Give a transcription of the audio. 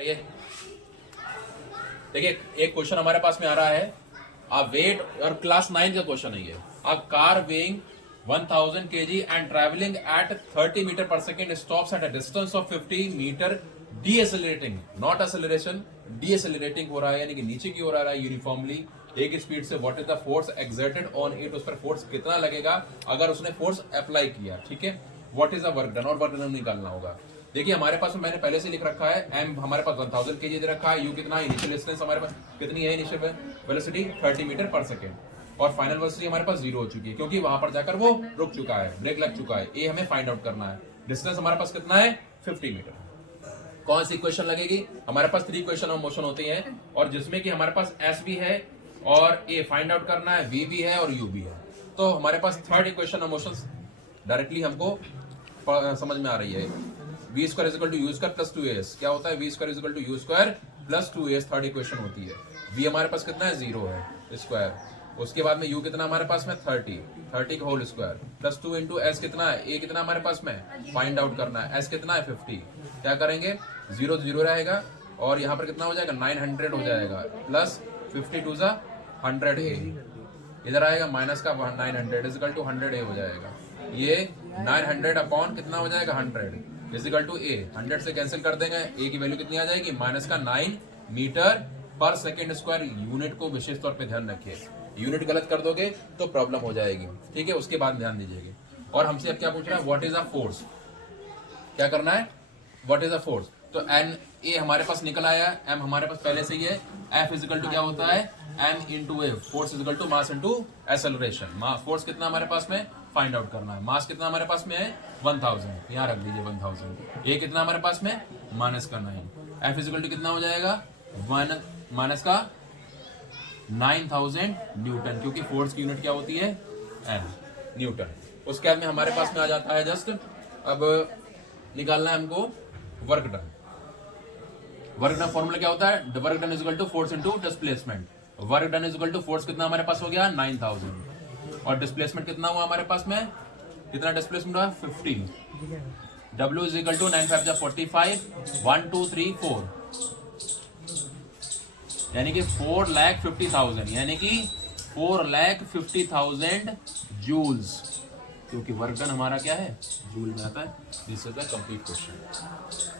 ये देखिए एक क्वेश्चन हमारे पास में आ रहा है। अ वेट और क्लास 9 का क्वेश्चन है ये। A car weighing 1000 kg and travelling at 30 metre per second stops at a distance of 50 metre decelerating, not acceleration, decelerating हो रहा है यानी कि नीचे की ओर आ रहा है यूनिफॉर्मली एक स्पीड से। What is the force exerted on it, उस पर फोर्स कितना लगेगा अगर उसने फोर्स अप्लाई किया। ठीक है, what is the work done, और वर्क डन निकालना होगा। देखिए हमारे पास में मैंने पहले से लिख रखा है एम हमारे पास 1000 kg दे रखा है, यू कितना इनिशियल डिस्टेंस हमारे पास कितनी है, initial velocity 30 metre per second, और फाइनल वेलोसिटी हमारे पास 0 हो चुकी है क्योंकि वहां पर जाकर वो रुक चुका है, ब्रेक लग चुका है। ए हमें फाइंड आउट करना है। डिस्टेंस हमारे पास कितना है 50 मीटर। कौन सी इक्वेशन लगेगी, हमारे पास 3 इक्वेशन ऑफ मोशन होती है और जिसमें कि हमारे पास एस भी है और ए फाइंड आउट करना है, वी भी है और यू भी है। तो हमारे पास third equation of motion directly हमको समझ में आ रही है। V square is equal to U square plus 2as क्या होता है, V square is equal to U square plus 2as third equation होती है। वी हमारे पास कितना है 0 है स्क्वायर, उसके बाद में u कितना हमारे पास में 30 का whole square plus 2 into S कितना है, a कितना हमारे पास में फाइंड आउट करना है, s कितना है 50। क्या करेंगे 0 0 रहेगा और यहाँ पर कितना हो जाएगा 900 हो जाएगा प्लस 50 टू ज़ा 100a, इधर आएगा माइनस का 900 इजिकल टू 100a हो जाएगा। ये 900 अपॉन कितना हो जाएगा 100 इजिकल टू a, 100 से कैंसिल कर देंगे, a की वैल्यू कितनी आ जाएगी माइनस का 9 metre per second square. Unit को विशेष तौर पे ध्यान रखिए, यूनिट गलत कर दोगे तो प्रॉब्लम हो जाएगी। ठीक है, उसके बाद ध्यान दीजिएगा। और हमसे अब क्या पूछ रहा है, व्हाट इज अ फोर्स, क्या करना है व्हाट इज अ फोर्स। तो एन ए हमारे पास निकल आया, एम हमारे पास पहले से ही है, एफ इजिकल टू क्या होता है M into A, force equal to mass into acceleration. Force कितना हमारे पास में फाइंड आउट करना है, मास कितना हमारे पास में है 1000, यहाँ रख दीजिए 1000। ए कितना हमारे पास में माइनस का 9, एफ इजिकल टू कितना हो जाएगा माइनस का 9000 न्यूटन, क्योंकि फोर्स की यूनिट क्या होती है एम न्यूटन। उसके बाद में हमारे पास में आ जाता है जस्ट अब निकालना है हमको work done. Work done formula क्या होता है, work done equal to force into displacement. Work done equal to force कितना हमारे पास हो गया 9000 और डिस्प्लेसमेंट कितना हुआ हमारे पास में, कितना डिस्प्लेसमेंट हुआ 50। W इज इक्वल टू 9 5 जा 45 1 2 3 4 यानी कि 4,50,000 यानी कि 4,50,000 जूल्स, क्योंकि वर्क डन हमारा क्या है जूल में आता है। This is the complete question.